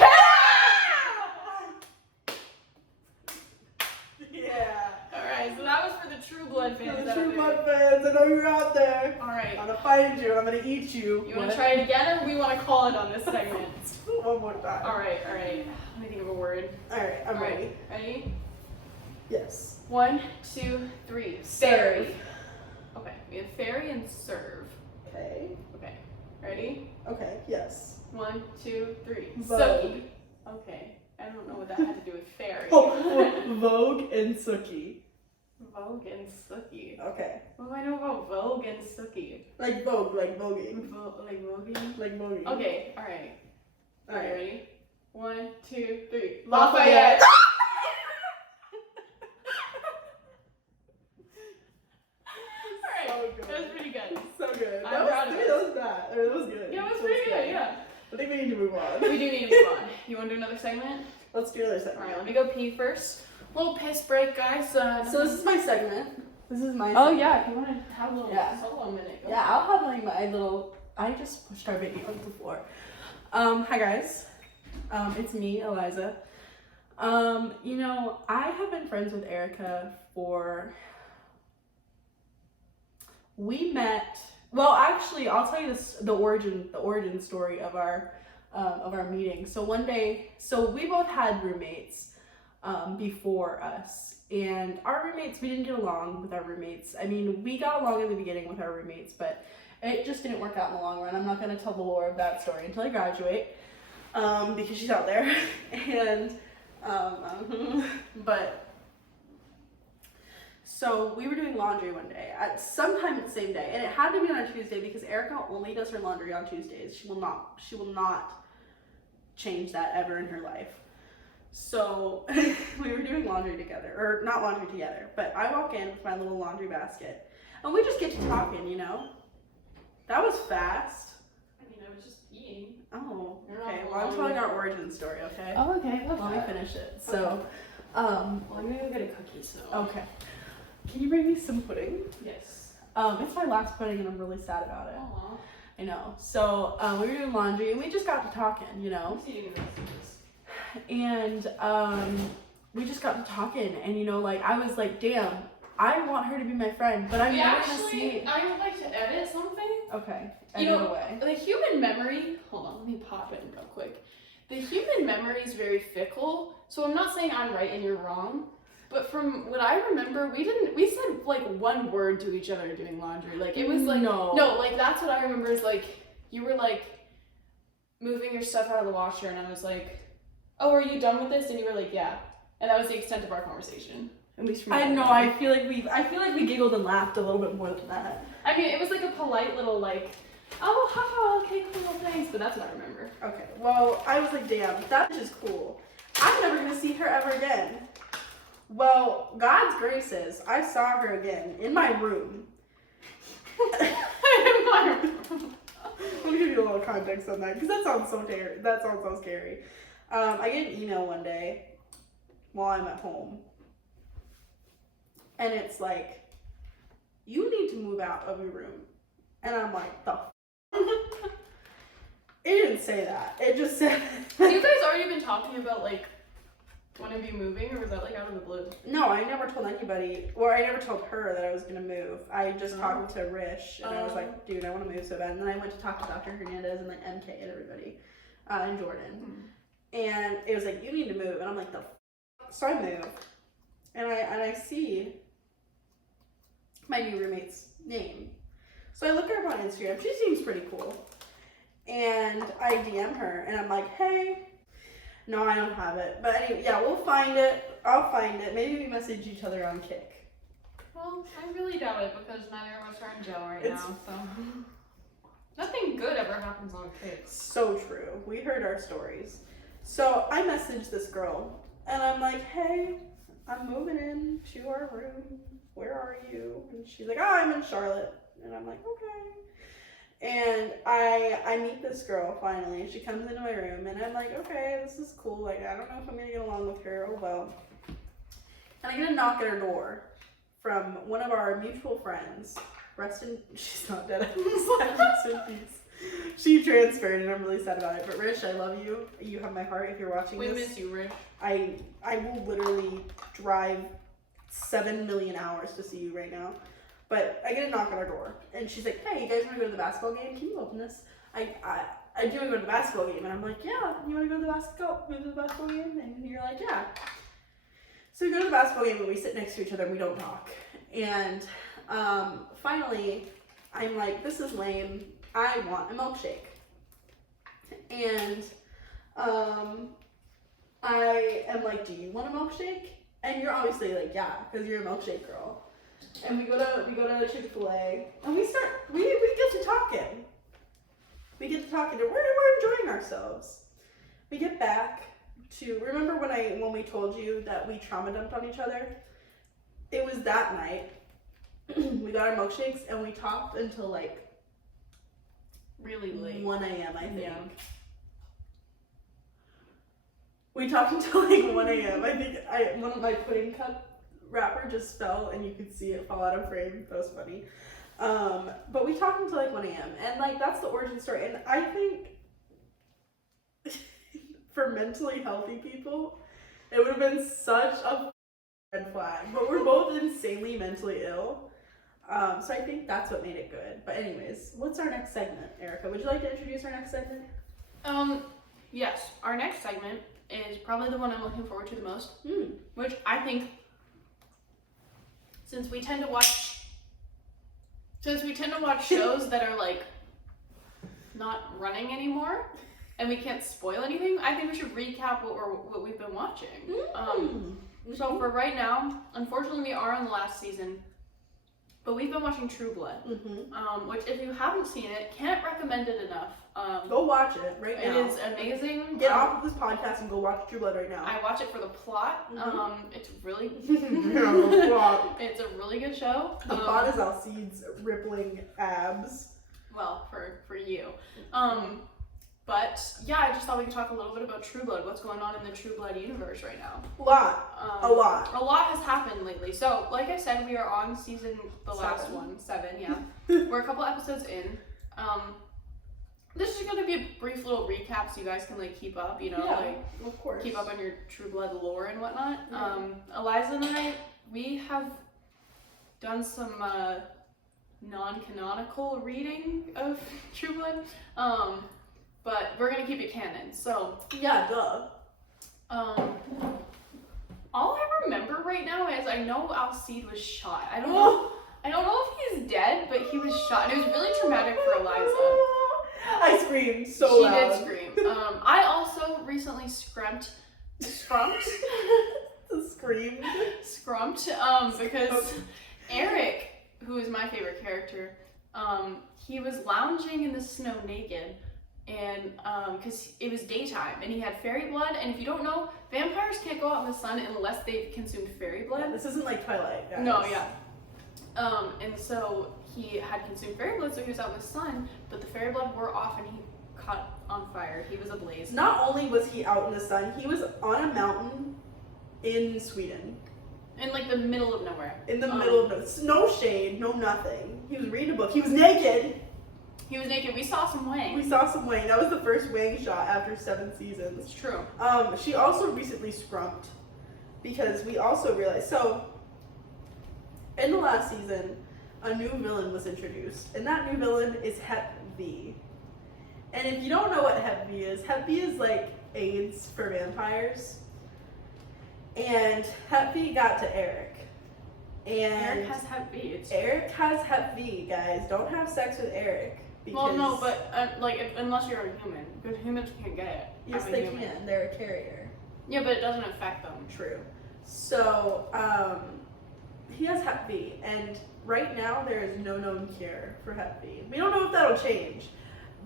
Yeah. Alright, so that was for the True Blood fans. For the out True there. Blood fans, I know you're out there. Alright. I'm gonna find you and I'm gonna eat you. You want to try it again, or we want to call it on this segment? One more time. Alright. Let me think of a word. Alright, I'm ready. Ready? Yes. 1, 2, 3. Fairy. Okay, we have fairy and serve. Okay. Okay, ready? Okay, yes. 1, 2, 3. Vogue. Sookie. Okay, I don't know what that had to do with fairy. Vogue and Sookie. Vogue and Sookie. Okay. What do I know about Vogue and Sookie? Like Vogue, like voguing. Like voguing? Like voguing. Okay, alright. Alright, Alright. ready? 1, 2, 3. Lafayette. Alright, So good. that was pretty good. So good. I'm proud of us. That was bad. Or that was good. Yeah, it was That pretty good, good. yeah. I think we need to move on. We do need to move on. You want to do another segment? Let's do another segment. Alright, let me go pee first. Little piss break, guys. So this is my segment. Oh yeah, if you want to have a little Yeah. solo minute. Go Yeah, I'll have like my little. I just pushed our baby onto the floor. Hi guys. It's me, Eliza. You know, I have been friends with Erica for. We met. Well, actually, I'll tell you the origin story of our meeting. So one day, we both had roommates before us, and our roommates, we didn't get along with our roommates. I mean, we got along in the beginning with our roommates, but it just didn't work out in the long run. I'm not going to tell the lore of that story until I graduate, because she's out there, and but. So we were doing laundry one day, at sometime the same day, and it had to be on a Tuesday because Erica only does her laundry on Tuesdays. She will not change that ever in her life. So we were doing laundry together, or not laundry together, but I walk in with my little laundry basket, and we just get to talking, you know. That was fast. I mean, I was just eating. Oh, You're okay. not Well, I'm alone. telling our origin story, okay? Oh, okay. Let me finish it. So, Okay. Well, I'm gonna go get a cookie, so. okay. Can you bring me some pudding? Yes. It's my last pudding, and I'm really sad about it. Aww. I know. So we were doing laundry, and we just got to talking, you know. I'm eating the rest of this. And we just got to talking, and you know, like I was like, damn, I want her to be my friend, but I'm never gonna see. I would like to edit something. Okay. You know, away. the human memory. Hold on, let me pop in real quick. The human memory is very fickle, so I'm not saying I'm right and you're wrong. But from what I remember, we said like one word to each other doing laundry. Like it was like no, like that's what I remember is like you were like moving your stuff out of the washer, and I was like, "Oh, are you done with this?" And you were like, "Yeah." And that was the extent of our conversation. At least for me. I know. I feel like we giggled and laughed a little bit more than that. I mean, it was like a polite little like, "Oh, haha, okay, cool, thanks." But that's what I remember. Okay. Well, I was like, damn, that is cool. I'm never gonna see her ever again. Well, God's graces, I saw her again in my room. Let me give you a little context on that, because that sounds so scary. That sounds so scary. I get an email one day while I'm at home, and it's like, you need to move out of your room. And I'm like, the It didn't say that. It just said... Have you guys already been talking about like one of you moving, or was that like out of the blue? No, I never told anybody, or I never told her that I was gonna move. I just talked to Rish, and I was like, dude, I want to move so bad. And then I went to talk to Dr. Hernandez and like MK and everybody, and Jordan. And it was like, you need to move. And I'm like, the f-? So I move. And I see my new roommate's name. So I look her up on Instagram. She seems pretty cool. And I DM her. And I'm like, hey. No, I don't have it. But anyway, yeah, we'll find it. I'll find it. Maybe we message each other on Kick. Well, I really doubt it because neither of us are in jail right now, so. Nothing good ever happens on Kick. So true. We heard our stories. So I messaged this girl and I'm like, hey, I'm moving in to our room. Where are you? And she's like, oh, I'm in Charlotte. And I'm like, okay. And I meet this girl finally. She comes into my room and I'm like, okay, this is cool. Like, I don't know if I'm gonna get along with her. Oh well. And I get a knock at her door from one of our mutual friends. She's not dead. Rest in peace. She transferred and I'm really sad about it. But Rish, I love you. You have my heart if you're watching we this. We miss you, Rish. I will literally drive 7 million hours to see you right now. But I get a knock on our door, and she's like, hey, you guys want to go to the basketball game? Can you open this? I do want to go to the basketball game. And I'm like, yeah, you want to go to the basketball game? And you're like, yeah. So we go to the basketball game, and we sit next to each other, and we don't talk. And finally, I'm like, this is lame. I want a milkshake. And I am like, do you want a milkshake? And you're obviously like, yeah, because you're a milkshake girl. And we go to Chick-fil-A, and we get to talking. We get to talking, and we're enjoying ourselves. We get back to, remember when we told you that we trauma dumped on each other? It was that night. We got our milkshakes, and we talked until like really late. 1 a.m. I think. Yeah. We talked until like 1 a.m. I think one of my pudding cup wrapper just fell and you could see it fall out of frame. That was funny. But we talked until like 1 a.m. and like that's the origin story. And I think for mentally healthy people, it would have been such a red flag. But we're both insanely mentally ill. So I think that's what made it good. But anyways, what's our next segment, Erica? Would you like to introduce our next segment? Yes. Our next segment is probably the one I'm looking forward to the most. Which I think, since we tend to watch shows that are like not running anymore, and we can't spoil anything, I think we should recap what we've been watching. So for right now, unfortunately, we are on the last season, but we've been watching True Blood, which if you haven't seen it, can't recommend it enough. Go watch it right now. It is amazing. Get off of this podcast and go watch True Blood right now. I watch it for the plot. It's really it's a really good show. The plot is Alcide's rippling abs. Well, for you. But yeah, I just thought we could talk a little bit about True Blood. What's going on in the True Blood universe right now? A lot. A lot has happened lately. So, like I said, we are on season last one, 7. Yeah, we're a couple episodes in. This is going to be a brief little recap so you guys can like keep up, of course. Keep up on your True Blood lore and whatnot. Eliza and I, we have done some non-canonical reading of True Blood, but we're going to keep it canon. So yeah, duh. All I remember right now is I know Alcide was shot. I don't know if he's dead, but he was shot, and it was really traumatic for Eliza. I screamed so loud. She did scream. I also recently scrumped, because Eric, who is my favorite character, he was lounging in the snow naked, and because it was daytime, and he had fairy blood, and if you don't know, vampires can't go out in the sun unless they've consumed fairy blood. Yeah, this isn't like Twilight, guys. No, yeah. And so he had consumed fairy blood, so he was out in the sun, but the fairy blood wore off and he caught on fire. He was ablaze. Not only was he out in the sun, he was on a mountain in Sweden. In like the middle of nowhere. In the middle of nowhere. No shade, no nothing. He was reading a book. He was naked. We saw some Wang. That was the first Wang shot after 7 seasons. It's true. She also recently scrumped because we also realized, so in the last season, a new villain was introduced, and that new villain is Hep V. And if you don't know what Hep V is like aids for vampires. And Hep B got to Eric. And Eric has Hep B. Eric has Hep B, guys. Don't have sex with Eric. Well, no, but unless you're a human, because humans can't get it. Yes, they can. They're a carrier. Yeah, but it doesn't affect them. True. So, he has Hep B, and right now there is no known cure for Hep B. We don't know if that'll change.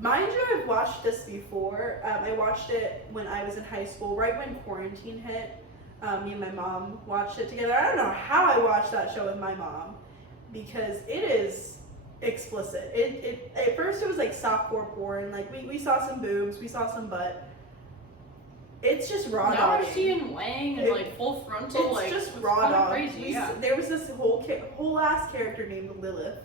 Mind you, I've watched this before. I watched it when I was in high school, right when quarantine hit. Me and my mom watched it together. I don't know how I watched that show with my mom, because it is explicit. It at first it was like softcore porn. Like we saw some boobs, we saw some butt. It's just raw now dogging. we're seeing Wang and like full frontal. It's like just it's raw dog. crazy. Yeah. There was this whole ass character named Lilith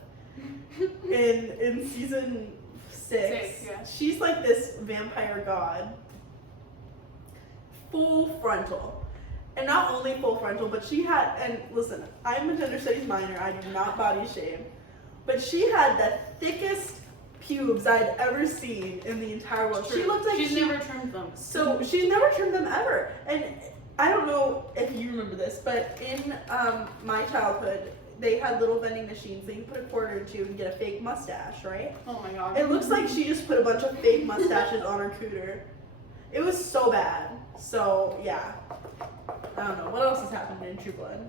in season 6. Yeah. She's like this vampire god. Full frontal. And not only full frontal, but she had, and listen, I'm a gender studies minor, I do not body shame, but she had the thickest pubes I'd ever seen in the entire world. She looked like she's never trimmed them. So she's never trimmed them ever. And I don't know if you remember this, but in my childhood, they had little vending machines that you put a quarter into and get a fake mustache, right? Oh my god. It looks like she just put a bunch of fake mustaches on her cooter. It was so bad. So yeah. I don't know. What else has happened in True Blood?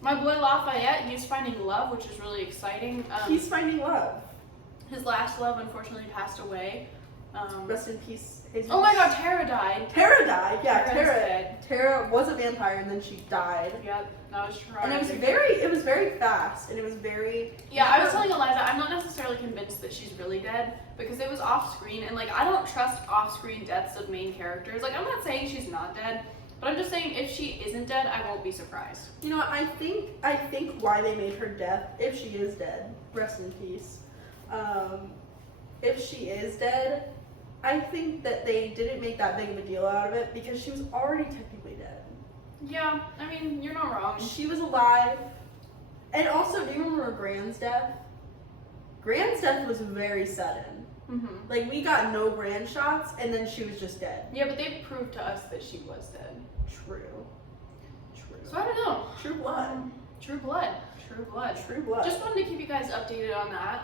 My boy Lafayette, he's finding love, which is really exciting. He's finding love. His last love unfortunately passed away. Rest in peace, Jesus. Oh my god, Tara died. Tara died. Yeah, Tara's dead. Tara was a vampire and then she died. Yep, that was tragic. And it was very fast, and it was very. Yeah, I was telling Eliza, I'm not necessarily convinced that she's really dead because it was off screen, and like I don't trust off screen deaths of main characters. Like I'm not saying she's not dead, but I'm just saying if she isn't dead, I won't be surprised. You know what? I think why they made her death, if she is dead, rest in peace. If she is dead, I think that they didn't make that big of a deal out of it because she was already technically dead. Yeah, I mean, you're not wrong. She was alive. And also, do you remember Gran's death? Gran's death was very sudden. Mm-hmm. Like, we got no Gran shots, and then she was just dead. Yeah, but they proved to us that she was dead. True. So I don't know. True blood. True blood. True blood. True blood. Just wanted to keep you guys updated on that.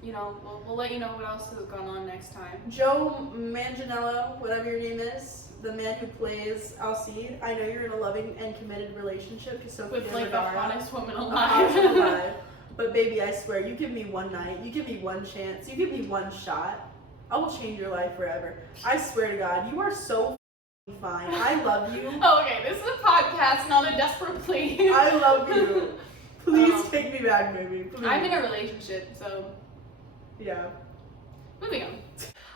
You know, we'll let you know what else has gone on next time. Joe Manganiello, whatever your name is, the man who plays Alcide, I know you're in a loving and committed relationship to Sophia With like Vergara. the hottest woman Alive. alive. But baby, I swear, you give me one night, you give me one chance, you give me one shot, I will change your life forever. I swear to God, you are so fine. I love you. Oh, okay, this is a podcast, not a desperate plea. I love you. Please take me back, baby. Please. I'm in a relationship, so yeah. moving on.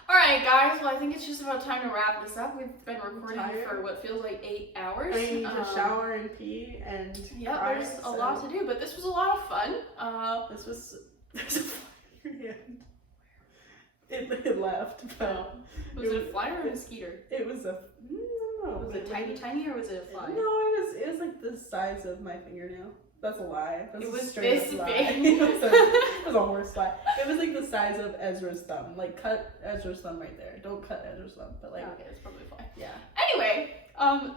Alright guys, well I think it's just about time to wrap this up. We've been recording for what feels like 8 hours. I need to shower and pee and yeah, cry, there's a lot to do, but this was a lot of fun. This was there's a fly in your hand. It left. But was it a fly or a mosquito? It was a no. Was it tiny or was it a fly? No, it was like the size of my fingernail. That's a lie. That's it a was straight this up lie. big. It was a horse fly. It was like the size of Ezra's thumb. Like cut Ezra's thumb right there. Don't cut Ezra's thumb, but like okay, it's probably a fly. Yeah. Anyway,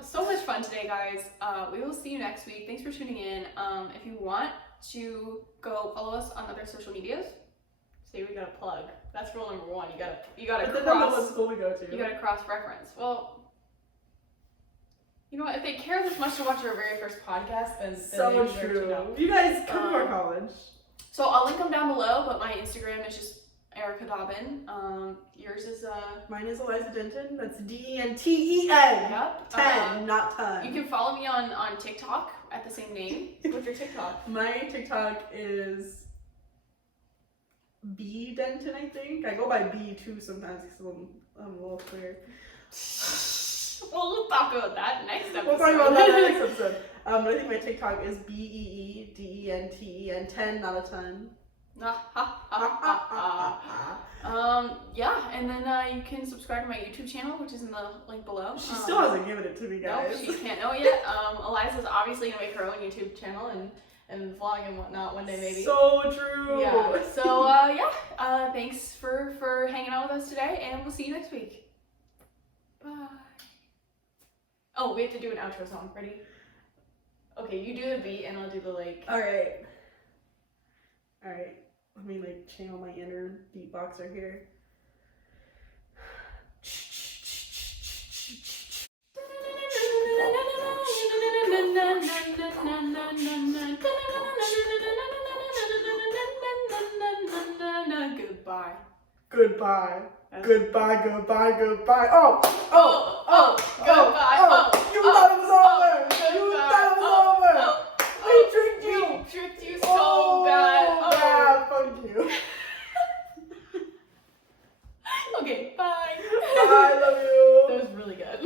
so much fun today, guys. We will see you next week. Thanks for tuning in. If you want to go follow us on other social medias, say we got a plug. That's rule number 1. You gotta but then know what school we go to. You gotta cross reference. Well, you know what? If they care this much to watch our very first podcast, then so they deserve true. to know. You guys come to our college. So I'll link them down below, but my Instagram is just Erica Dobbin. Yours is Mine is Eliza Denton. That's Denten. Yep. 10, not ton. You can follow me on TikTok at the same name. What's your TikTok? My TikTok is B Denton, I think. I go by B too sometimes because I'm a little queer. We'll talk about that next episode. We'll talk about that next episode. I think my TikTok is BEEDENTEN, 10, not a ton. Yeah, and then you can subscribe to my YouTube channel, which is in the link below. She still hasn't given it to me, guys. No, she can't know yet. Eliza's obviously gonna make her own YouTube channel, and and vlog and whatnot one day maybe. So true. Yeah. So thanks for hanging out with us today, and we'll see you next week. Bye. Oh, we have to do an outro song. Ready? Okay, you do the beat and I'll do the like. All right. Let me like channel my inner beatboxer here. Goodbye. Goodbye. Goodbye. Goodbye. Oh. Goodbye. You thought it was over. You thought it was over. We tricked you. We tricked you so bad. Oh. Yeah, fuck you. Okay, bye. Bye, love you. That was really good.